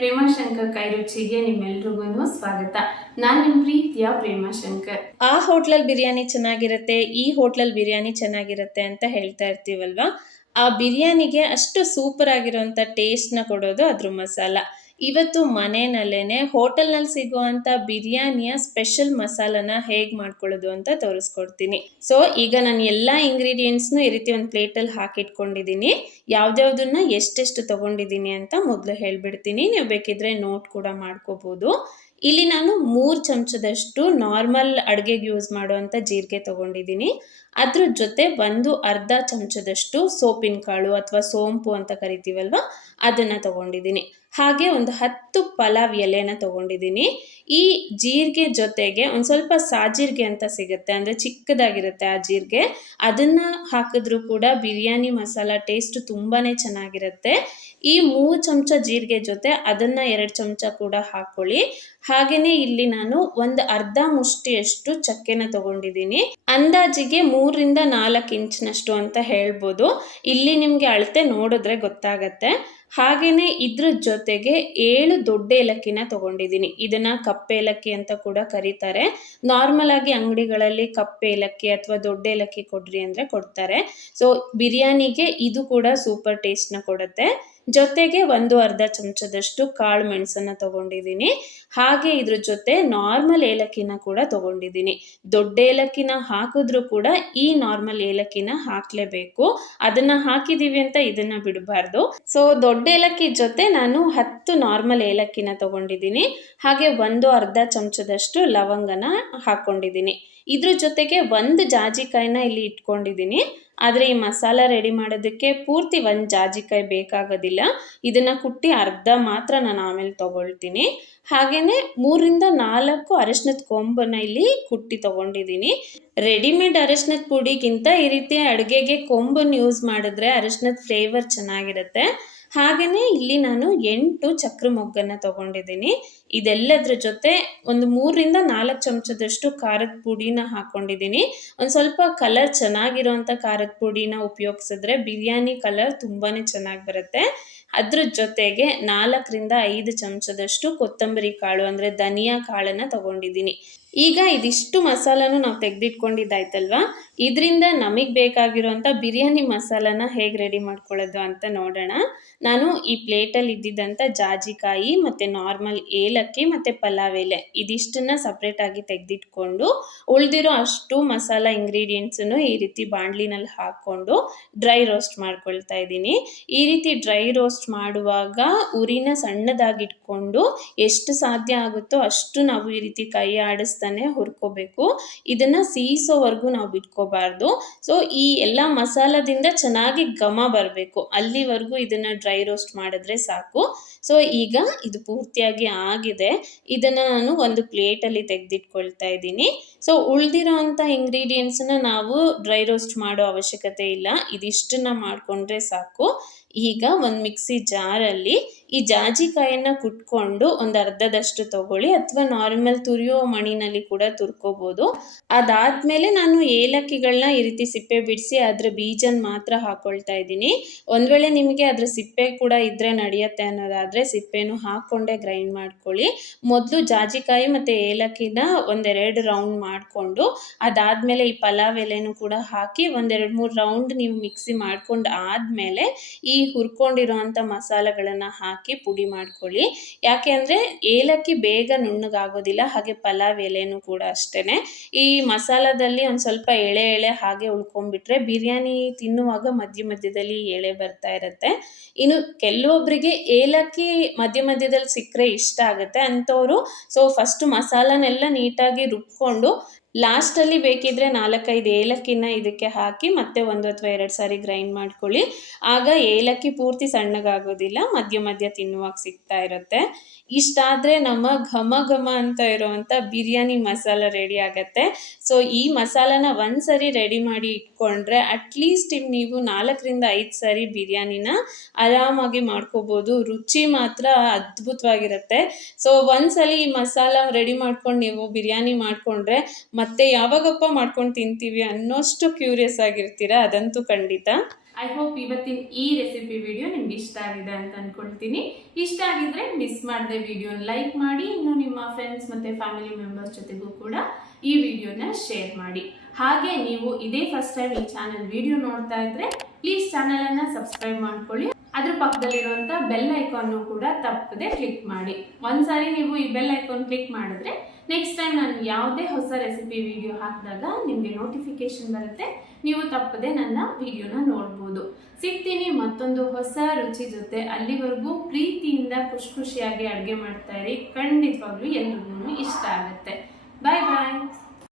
ಪ್ರೇಮಾಶಂಕರ್ ಕೈ ರುಚಿಗೆ ನಿಮ್ಮೆಲ್ರಿಗೂ ಸ್ವಾಗತ. ನಾನು ನಿಮ್ಮ ಪ್ರೀತಿಯ ಪ್ರೇಮಾಶಂಕರ್. ಆ ಹೋಟ್ಲಲ್ಲಿ ಬಿರಿಯಾನಿ ಚೆನ್ನಾಗಿರುತ್ತೆ, ಈ ಹೋಟ್ಲಲ್ಲಿ ಬಿರಿಯಾನಿ ಚೆನ್ನಾಗಿರುತ್ತೆ ಅಂತ ಹೇಳ್ತಾ ಇರ್ತೀವಲ್ವಾ. ಆ ಬಿರಿಯಾನಿಗೆ ಅಷ್ಟು ಸೂಪರ್ ಆಗಿರೋಂಥ ಟೇಸ್ಟ್ನ ಕೊಡೋದು ಅದ್ರ ಮಸಾಲ. ಇವತ್ತು ಮನೆಯಲ್ಲೇನೆ ಹೋಟೆಲ್ನಲ್ಲಿ ಸಿಗುವಂಥ ಬಿರಿಯಾನಿಯ ಸ್ಪೆಷಲ್ ಮಸಾಲನ ಹೇಗೆ ಮಾಡ್ಕೊಳ್ಳೋದು ಅಂತ ತೋರಿಸ್ಕೊಡ್ತೀನಿ. ಸೊ ಈಗ ನಾನು ಎಲ್ಲ ಇಂಗ್ರೀಡಿಯೆಂಟ್ಸ್ನು ಈ ರೀತಿ ಒಂದು ಪ್ಲೇಟಲ್ಲಿ ಹಾಕಿಟ್ಕೊಂಡಿದ್ದೀನಿ. ಯಾವ್ದ್ಯಾವ್ದನ್ನ ಎಷ್ಟೆಷ್ಟು ತೊಗೊಂಡಿದ್ದೀನಿ ಅಂತ ಮೊದಲು ಹೇಳ್ಬಿಡ್ತೀನಿ. ನೀವು ಬೇಕಿದ್ರೆ ನೋಟ್ ಕೂಡ ಮಾಡ್ಕೋಬೋದು. ಇಲ್ಲಿ ನಾನು 3 ಚಮಚದಷ್ಟು ನಾರ್ಮಲ್ ಅಡುಗೆಗೆ ಯೂಸ್ ಮಾಡುವಂಥ ಜೀರಿಗೆ ತೊಗೊಂಡಿದ್ದೀನಿ. ಅದ್ರ ಜೊತೆ ಅರ್ಧ ಚಮಚದಷ್ಟು ಸೋಪಿನ ಕಾಳು ಅಥವಾ ಸೋಂಪು ಅಂತ ಕರಿತೀವಲ್ವ, ಅದನ್ನು ತೊಗೊಂಡಿದ್ದೀನಿ. ಹಾಗೆ 10 ಪಲಾವ್ ಎಲೆನ ತೊಗೊಂಡಿದ್ದೀನಿ. ಈ ಜೀರಿಗೆ ಜೊತೆಗೆ ಒಂದು ಸ್ವಲ್ಪ ಸಾಜೀರಿಗೆ ಅಂತ ಸಿಗುತ್ತೆ, ಅಂದರೆ ಚಿಕ್ಕದಾಗಿರುತ್ತೆ ಆ ಜೀರಿಗೆ. ಅದನ್ನು ಹಾಕಿದ್ರೂ ಕೂಡ ಬಿರಿಯಾನಿ ಮಸಾಲ ಟೇಸ್ಟ್ ತುಂಬಾ ಚೆನ್ನಾಗಿರುತ್ತೆ. ಈ 3 ಚಮಚ ಜೀರಿಗೆ ಜೊತೆ ಅದನ್ನು 2 ಚಮಚ ಕೂಡ ಹಾಕ್ಕೊಳ್ಳಿ. ಹಾಗೆಯೇ ಇಲ್ಲಿ ನಾನು ಅರ್ಧ ಮುಷ್ಟಿಯಷ್ಟು ಚಕ್ಕೆನ ತೊಗೊಂಡಿದ್ದೀನಿ. ಅಂದಾಜಿಗೆ 3 ರಿಂದ 4 ಇಂಚಿನಷ್ಟು ಅಂತ ಹೇಳ್ಬೋದು. ಇಲ್ಲಿ ನಿಮಗೆ ಅಳತೆ ನೋಡಿದ್ರೆ ಗೊತ್ತಾಗತ್ತೆ. ಹಾಗೆಯೇ ಇದ್ರ ಜೊತೆಗೆ 7 ದೊಡ್ಡ ಏಲಕ್ಕಿನ ತೊಗೊಂಡಿದ್ದೀನಿ. ಇದನ್ನು ಕಪ್ಪೆ ಏಲಕ್ಕಿ ಅಂತ ಕೂಡ ಕರೀತಾರೆ. ನಾರ್ಮಲ್ ಆಗಿ ಅಂಗಡಿಗಳಲ್ಲಿ ಕಪ್ಪೆ ಏಲಕ್ಕಿ ಅಥವಾ ದೊಡ್ಡ ಏಲಕ್ಕಿ ಕೊಡ್ರಿ ಅಂದರೆ ಕೊಡ್ತಾರೆ. ಸೊ ಬಿರಿಯಾನಿಗೆ ಇದು ಕೂಡ ಸೂಪರ್ ಟೇಸ್ಟ್ನ ಕೊಡುತ್ತೆ. ಜೊತೆಗೆ ಅರ್ಧ ಚಮಚದಷ್ಟು ಕಾಳು ಮೆಣಸನ್ನು ತೊಗೊಂಡಿದ್ದೀನಿ. ಹಾಗೆ ಇದ್ರ ಜೊತೆ ನಾರ್ಮಲ್ ಏಲಕ್ಕಿನ ಕೂಡ ತೊಗೊಂಡಿದ್ದೀನಿ. ದೊಡ್ಡ ಏಲಕ್ಕಿನ ಹಾಕಿದ್ರೂ ಕೂಡ ಈ ನಾರ್ಮಲ್ ಏಲಕ್ಕಿನ ಹಾಕಲೇಬೇಕು. ಅದನ್ನು ಹಾಕಿದ್ದೀವಿ ಅಂತ ಇದನ್ನು ಬಿಡಬಾರ್ದು. ಸೊ ದೊಡ್ಡ ಏಲಕ್ಕಿ ಜೊತೆ ನಾನು 10 ನಾರ್ಮಲ್ ಏಲಕ್ಕಿನ ತೊಗೊಂಡಿದ್ದೀನಿ. ಹಾಗೆ ಅರ್ಧ ಚಮಚದಷ್ಟು ಲವಂಗನ ಹಾಕ್ಕೊಂಡಿದ್ದೀನಿ. ಇದ್ರ ಜೊತೆಗೆ ಜಾಜಿಕಾಯಿನ ಇಲ್ಲಿ ಇಟ್ಕೊಂಡಿದ್ದೀನಿ. ಆದರೆ ಈ ಮಸಾಲ ರೆಡಿ ಮಾಡೋದಕ್ಕೆ ಪೂರ್ತಿ ಜಾಜಿಕಾಯಿ ಬೇಕಾಗೋದಿಲ್ಲ. ಇದನ್ನು ಕುಟ್ಟಿ ಅರ್ಧ ಮಾತ್ರ ನಾನು ಆಮೇಲೆ ತೊಗೊಳ್ತೀನಿ. ಹಾಗೆಯೇ 3 ರಿಂದ 4 ಅರಿಶಿನದ ಕೊಂಬನ್ನು ಇಲ್ಲಿ ಕುಟ್ಟಿ ತೊಗೊಂಡಿದ್ದೀನಿ. ರೆಡಿಮೇಡ್ ಅರಿಶಿನದ ಪುಡಿಗಿಂತ ಈ ರೀತಿ ಅಡುಗೆಗೆ ಕೊಂಬನ್ನು ಯೂಸ್ ಮಾಡಿದ್ರೆ ಅರಿಶಿನದ ಫ್ಲೇವರ್ ಚೆನ್ನಾಗಿರುತ್ತೆ. ಹಾಗೆಯೇ ಇಲ್ಲಿ ನಾನು 8 ಚಕ್ರ ಮೊಗ್ಗನ್ನು ತೊಗೊಂಡಿದ್ದೀನಿ. ಇದೆಲ್ಲದ್ರ ಜೊತೆ 3 ರಿಂದ 4 ಚಮಚದಷ್ಟು ಖಾರದ ಪುಡಿನ ಹಾಕ್ಕೊಂಡಿದ್ದೀನಿ. ಒಂದು ಸ್ವಲ್ಪ ಕಲರ್ ಚೆನ್ನಾಗಿರೋಂಥ ಖಾರದ ಪುಡಿನ ಉಪಯೋಗಿಸಿದ್ರೆ ಬಿರಿಯಾನಿ ಕಲರ್ ತುಂಬಾ ಚೆನ್ನಾಗಿ ಬರುತ್ತೆ. ಅದ್ರ ಜೊತೆಗೆ 4 ರಿಂದ 5 ಚಮಚದಷ್ಟು ಕೊತ್ತಂಬರಿ ಕಾಳು ಅಂದರೆ ಧನಿಯಾ ಕಾಳನ್ನು ತೊಗೊಂಡಿದ್ದೀನಿ. ಈಗ ಇದಿಷ್ಟು ಮಸಾಲನೂ ನಾವು ತೆಗೆದಿಟ್ಕೊಂಡಿದ್ದಾಯ್ತಲ್ವಾ, ಇದರಿಂದ ನಮಗೆ ಬೇಕಾಗಿರೋಂಥ ಬಿರಿಯಾನಿ ಮಸಾಲನ ಹೇಗೆ ರೆಡಿ ಮಾಡ್ಕೊಳ್ಳೋದು ಅಂತ ನೋಡೋಣ. ನಾನು ಈ ಪ್ಲೇಟಲ್ಲಿ ಇದ್ದಿದ್ದಂಥ ಜಾಜಿಕಾಯಿ ಮತ್ತು ನಾರ್ಮಲ್ ಏಲಕ್ಕಿ ಮತ್ತು ಪಲಾವ್ ಎಲೆ ಇದಿಷ್ಟನ್ನು ಸಪ್ರೇಟಾಗಿ ತೆಗೆದಿಟ್ಕೊಂಡು ಉಳಿದಿರೋ ಅಷ್ಟು ಮಸಾಲ ಇಂಗ್ರೀಡಿಯೆಂಟ್ಸನ್ನು ಈ ರೀತಿ ಬಾಣಲಿನಲ್ಲಿ ಹಾಕ್ಕೊಂಡು ಡ್ರೈ ರೋಸ್ಟ್ ಮಾಡ್ಕೊಳ್ತಾ ಇದ್ದೀನಿ. ಈ ರೀತಿ ಡ್ರೈ ರೋಸ್ಟ್ ಮಾಡುವಾಗ ಉರಿನ ಸಣ್ಣದಾಗಿಟ್ಕೊಂಡು ಎಷ್ಟು ಸಾಧ್ಯ ಆಗುತ್ತೋ ಅಷ್ಟು ನಾವು ಈ ರೀತಿ ಕೈ ಆಡಿಸ್ತಾನೆ ಹುರ್ಕೋಬೇಕು. ಇದನ್ನು ಸೀಸೋವರೆಗೂ ನಾವು ಬಿಟ್ಕೋಬಾರ್ದು. ಸೊ ಈ ಎಲ್ಲ ಮಸಾಲದಿಂದ ಚೆನ್ನಾಗಿ ಘಮ ಬರಬೇಕು, ಅಲ್ಲಿವರೆಗೂ ಇದನ್ನು ಡ್ರೈ ರೋಸ್ಟ್ ಮಾಡಿದ್ರೆ ಸಾಕು. ಸೊ ಈಗ ಇದು ಪೂರ್ತಿಯಾಗಿ ಆಗಿದೆ. ಇದನ್ನು ನಾನು ಒಂದು ಪ್ಲೇಟಲ್ಲಿ ತೆಗೆದಿಟ್ಕೊಳ್ತಾ ಇದ್ದೀನಿ. ಸೊ ಉಳಿದಿರೋ ಅಂಥ ಇಂಗ್ರೀಡಿಯೆಂಟ್ಸನ್ನ ನಾವು ಡ್ರೈ ರೋಸ್ಟ್ ಮಾಡೋ ಅವಶ್ಯಕತೆ ಇಲ್ಲ, ಇದಿಷ್ಟನ್ನು ಮಾಡಿಕೊಂಡ್ರೆ ಸಾಕು. ಈಗ ಒಂದು ಮಿಕ್ಸಿ ಜಾರಲ್ಲಿ ಈ ಜಾಜಿಕಾಯನ್ನು ಕುಟ್ಕೊಂಡು ಅರ್ಧದಷ್ಟು ತೊಗೊಳ್ಳಿ, ಅಥವಾ ನಾರ್ಮಲ್ ತುರಿಯೋ ಮಣಿನಲ್ಲಿ ಕೂಡ ತುರ್ಕೋಬೋದು. ಅದಾದಮೇಲೆ ನಾನು ಏಲಕ್ಕಿಗಳನ್ನ ಈ ರೀತಿ ಸಿಪ್ಪೆ ಬಿಡಿಸಿ ಅದರ ಬೀಜನ ಮಾತ್ರ ಹಾಕ್ಕೊಳ್ತಾ ಇದ್ದೀನಿ. ಒಂದು ವೇಳೆ ನಿಮಗೆ ಅದರ ಸಿಪ್ಪೆ ಕೂಡ ಇದ್ದರೆ ನಡೆಯುತ್ತೆ ಅನ್ನೋದಾದರೆ ಸಿಪ್ಪೆನೂ ಹಾಕ್ಕೊಂಡೇ ಗ್ರೈಂಡ್ ಮಾಡ್ಕೊಳ್ಳಿ. ಮೊದಲು ಜಾಜಿಕಾಯಿ ಮತ್ತು ಏಲಕ್ಕಿನ 1-2 ರೌಂಡ್ ಮಾಡಿಕೊಂಡು ಅದಾದಮೇಲೆ ಈ ಪಲಾವ್ ಎಲೆನೂ ಕೂಡ ಹಾಕಿ 1-2-3 ರೌಂಡ್ ನೀವು ಮಿಕ್ಸಿ ಮಾಡ್ಕೊಂಡು ಆದಮೇಲೆ ಈ ಹುರ್ಕೊಂಡಿರೋಂಥ ಮಸಾಲೆಗಳನ್ನು ಹಾಕಿ ಪುಡಿ ಮಾಡ್ಕೊಳ್ಳಿ. ಯಾಕೆ ಅಂದರೆ ಏಲಕ್ಕಿ ಬೇಗ ನುಣ್ಣಗಾಗೋದಿಲ್ಲ, ಹಾಗೆ ಪಲಾವ್ ಎಲೆನೂ ಕೂಡ ಅಷ್ಟೇ. ಈ ಮಸಾಲದಲ್ಲಿ ಒಂದು ಸ್ವಲ್ಪ ಎಳೆ ಹಾಗೆ ಉಳ್ಕೊಂಡ್ಬಿಟ್ರೆ ಬಿರಿಯಾನಿ ತಿನ್ನುವಾಗ ಮಧ್ಯದಲ್ಲಿ ಎಳೆ ಬರ್ತಾ ಇರುತ್ತೆ. ಇನ್ನು ಕೆಲವೊಬ್ಬರಿಗೆ ಏಲಕ್ಕಿ ಮಧ್ಯದಲ್ಲಿ ಸಿಕ್ಕರೆ ಇಷ್ಟ ಆಗುತ್ತೆ ಅಂಥವ್ರು ಸೊ ಫಸ್ಟ್ ಮಸಾಲನೆಲ್ಲ ನೀಟಾಗಿ ರುಬ್ಕೊಂಡು ಲಾಸ್ಟಲ್ಲಿ ಬೇಕಿದ್ರೆ 4-5 ಏಲಕ್ಕಿನ ಇದಕ್ಕೆ ಹಾಕಿ ಮತ್ತೆ 1 ಅಥವಾ 2 ಸಾರಿ ಗ್ರೈಂಡ್ ಮಾಡ್ಕೊಳ್ಳಿ. ಆಗ ಏಲಕ್ಕಿ ಪೂರ್ತಿ ಸಣ್ಣಗಾಗೋದಿಲ್ಲ, ಮಧ್ಯ ತಿನ್ನುವಾಗ ಸಿಗ್ತಾ ಇರುತ್ತೆ. ಇಷ್ಟಾದರೆ ನಮ್ಮ ಘಮ ಅಂತ ಇರೋವಂಥ ಬಿರಿಯಾನಿ ಮಸಾಲ ರೆಡಿ ಆಗುತ್ತೆ. ಸೊ ಈ ಮಸಾಲಾನ ಒಂದ್ಸರಿ ರೆಡಿ ಮಾಡಿ ಇಟ್ಕೊಂಡ್ರೆ ಅಟ್ಲೀಸ್ಟ್ ನೀವು 4 ರಿಂದ 5 ಸಾರಿ ಬಿರಿಯಾನಿನ ಆರಾಮಾಗಿ ಮಾಡ್ಕೋಬೋದು. ರುಚಿ ಮಾತ್ರ ಅದ್ಭುತವಾಗಿರುತ್ತೆ. ಸೊ ಒಂದ್ಸಲಿ ಈ ಮಸಾಲ ರೆಡಿ ಮಾಡ್ಕೊಂಡು ನೀವು ಬಿರಿಯಾನಿ ಮಾಡಿಕೊಂಡ್ರೆ ಮತ್ತೆ ಯಾವಾಗಪ್ಪ ಮಾಡ್ಕೊಂಡು ತಿಂತೀವಿ ಅನ್ನೋಷ್ಟು ಕ್ಯೂರಿಯಸ್ ಆಗಿರ್ತೀರ, ಅದಂತೂ ಖಂಡಿತ. ಐ ಹೋಪ್ ಇವತ್ತಿನ ಈ ರೆಸಿಪಿ ವಿಡಿಯೋ ನಿಮ್ಗೆ ಇಷ್ಟ ಆಗಿದೆ ಅಂತ ಅನ್ಕೊಳ್ತೀನಿ. ಇಷ್ಟ ಆಗಿದ್ರೆ ಮಿಸ್ ಮಾಡದೆ ವಿಡಿಯೋನ ಲೈಕ್ ಮಾಡಿ, ಇನ್ನು ನಿಮ್ಮ ಫ್ರೆಂಡ್ಸ್ ಮತ್ತೆ ಫ್ಯಾಮಿಲಿ ಮೆಂಬರ್ಸ್ ಜೊತೆಗೂ ಕೂಡ ಈ ವಿಡಿಯೋನ ಶೇರ್ ಮಾಡಿ. ಹಾಗೆ ನೀವು ಇದೇ ಫಸ್ಟ್ ಟೈಮ್ ಈ ಚಾನೆಲ್ ವಿಡಿಯೋ ನೋಡ್ತಾ ಇದ್ರೆ ಪ್ಲೀಸ್ ಚಾನೆಲ್ ಅನ್ನ ಸಬ್ಸ್ಕ್ರೈಬ್ ಮಾಡ್ಕೊಳ್ಳಿ. ಅದ್ರ ಪಕ್ಕದಲ್ಲಿರುವಂತ ಬೆಲ್ ಐಕಾನ್ ಕೂಡ ತಪ್ಪದೆ ಕ್ಲಿಕ್ ಮಾಡಿ. ಒಂದ್ಸಾರಿ ನೀವು ಈ ಬೆಲ್ ಐಕಾನ್ ಕ್ಲಿಕ್ ಮಾಡಿದ್ರೆ ನೆಕ್ಸ್ಟ್ ಟೈಮ್ ನಾನು ಯಾವುದೇ ಹೊಸ ರೆಸಿಪಿ ವಿಡಿಯೋ ಹಾಕಿದಾಗ ನಿಮಗೆ ನೋಟಿಫಿಕೇಶನ್ ಬರುತ್ತೆ. ನೀವು ತಪ್ಪದೆ ನನ್ನ ವಿಡಿಯೋನ ನೋಡ್ಬೋದು. ಸಿಗ್ತೀನಿ ಮತ್ತೊಂದು ಹೊಸ ರುಚಿ ಜೊತೆ. ಅಲ್ಲಿವರೆಗೂ ಪ್ರೀತಿಯಿಂದ ಖುಷಿಯಾಗಿ ಅಡುಗೆ ಮಾಡ್ತಾ ಇರಿ. ಖಂಡಿತವಾಗ್ಲೂ ಎಲ್ರಿಗೂ ಇಷ್ಟ ಆಗುತ್ತೆ. ಬಾಯ್ ಬಾಯ್.